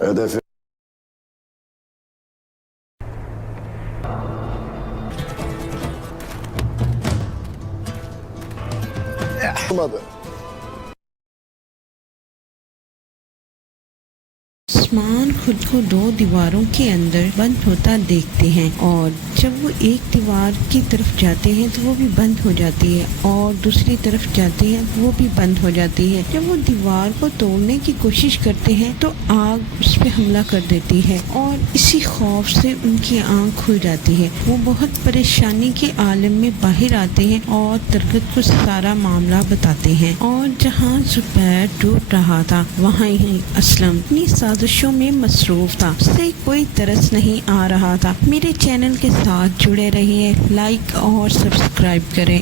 Hedefi olmadı. Usman खुद को दो दीवारों के अंदर बंद होता देखते हैं और जब वो एक दीवार की तरफ जाते हैं तो वो भी बंद हो जाती है और दूसरी तरफ जाते हैं वो भी बंद हो जाती है। जब वो दीवार को तोड़ने की कोशिश करते हैं तो आग उस पर हमला कर देती है और इसी खौफ से उनकी आंख खुल जाती है। वो बहुत परेशानी के आलम में बाहर आते हैं और तरगत को सारा मामला बताते हैं और जहाँ जुबैर डूब रहा था वहाँ ही असलम अपनी साजिशों में मसरूफ था। उसे कोई तरस नहीं आ रहा था। मेरे चैनल के साथ जुड़े रहिए, लाइक और सब्सक्राइब करें।